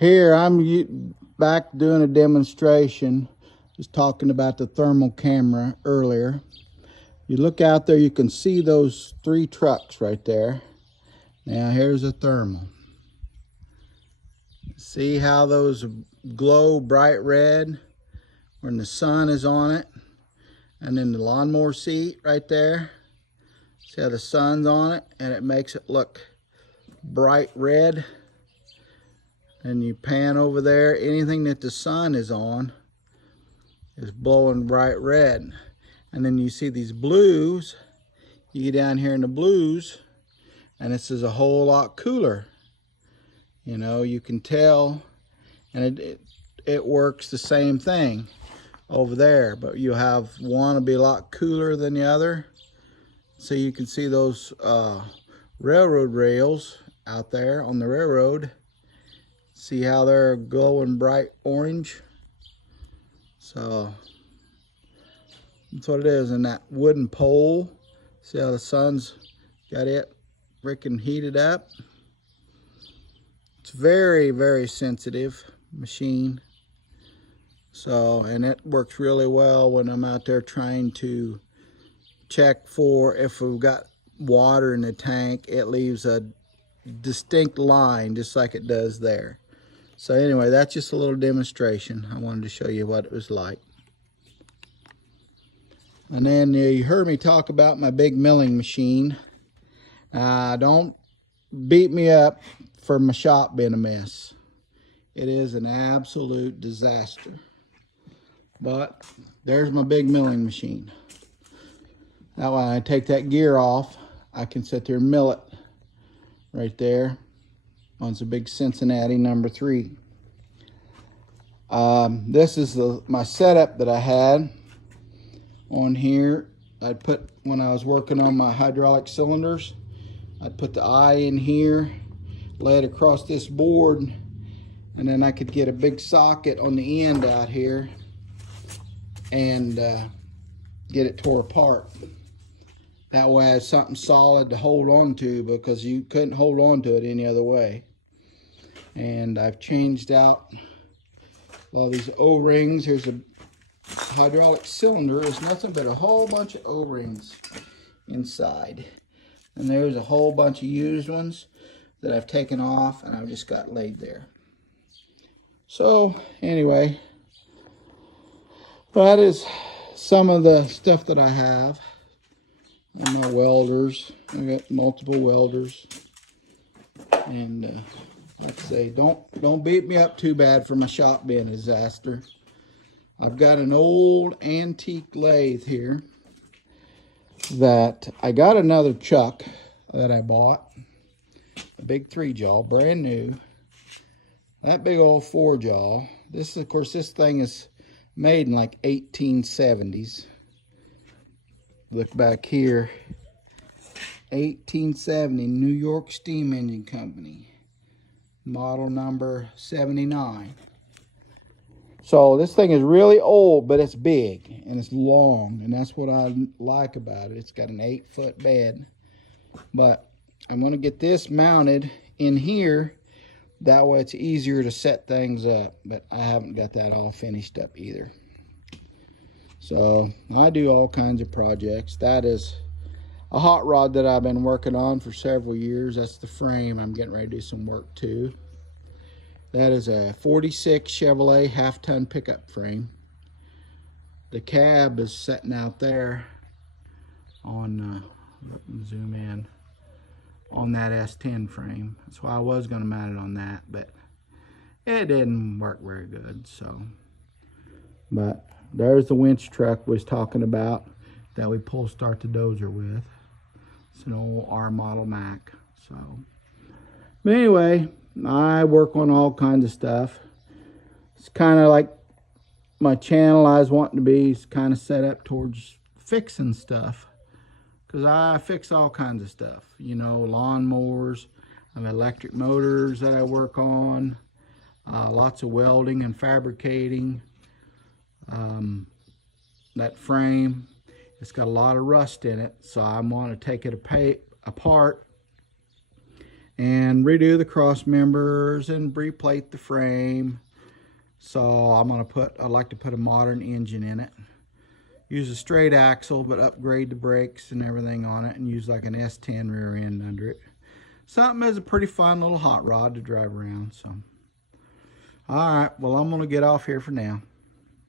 Here back doing a demonstration, just talking about the thermal camera earlier. You look out there, you can see those 3 trucks right there. Now here's a thermal. See how those glow bright red when the sun is on it? And then the lawnmower seat right there. See how the sun's on it and it makes it look bright red. And you pan over there, anything that the sun is on is blowing bright red. And then you see these blues, you get down here in the blues, and this is a whole lot cooler. You know, you can tell, and it works the same thing over there, but you have one to be a lot cooler than the other. So you can see those railroad rails out there on the railroad. See how they're glowing bright orange? So that's what it is. And that wooden pole, see how the sun's got it freaking heated up? It's very, very sensitive machine. So, and it works really well when I'm out there trying to check for if we've got water in the tank. It leaves a distinct line just like it does there. So anyway, that's just a little demonstration. I wanted to show you what it was like. And then you heard me talk about my big milling machine. Don't beat me up for my shop being a mess. It is an absolute disaster. But there's my big milling machine. Now when I take that gear off, I can sit there and mill it right there. One's a big Cincinnati number 3. This is my setup that I had on here. I'd put, when I was working on my hydraulic cylinders, I'd put the eye in here, lay it across this board, and then I could get a big socket on the end out here and get it tore apart. That way I had something solid to hold on to, because you couldn't hold on to it any other way. And I've changed out all these O-rings. Here's a hydraulic cylinder. It's nothing but a whole bunch of O-rings inside. And there's a whole bunch of used ones that I've taken off and I've just got laid there. So anyway, that is some of the stuff that I have. And my welders. I got multiple welders. And like I say, don't beat me up too bad for my shop being a disaster. I've got an old antique lathe here that I got another chuck that I bought. A big 3-jaw, brand new. That big old 4-jaw. This, of course, this thing is made in like 1870s. Look back here. 1870 New York Steam Engine Company. Model number 79. So this thing is really old, but it's big and it's long, and that's what I like about it. It's got an 8-foot bed. But I'm going to get this mounted in here. That way it's easier to set things up, but I haven't got that all finished up either. So I do all kinds of projects. That is a hot rod that I've been working on for several years. That's the frame I'm getting ready to do some work to. That is a 46 Chevrolet half-ton pickup frame. The cab is sitting out there on, zoom in, on that S10 frame. That's why I was going to mount it on that, but it didn't work very good. So, but there's the winch truck we was talking about that we pull start the dozer with. It's an old R model Mack. So, but anyway, I work on all kinds of stuff. It's kind of like my channel I was wanting to be kind of set up towards fixing stuff, because I fix all kinds of stuff. You know, lawnmowers, electric motors that I work on, lots of welding and fabricating. That frame, it's got a lot of rust in it, so I want to take it apart and redo the cross members and replate the frame. So I'd like to put a modern engine in it. Use a straight axle, but upgrade the brakes and everything on it, and use like an S10 rear end under it. Something that's a pretty fun little hot rod to drive around. So, all right, well, I'm gonna get off here for now.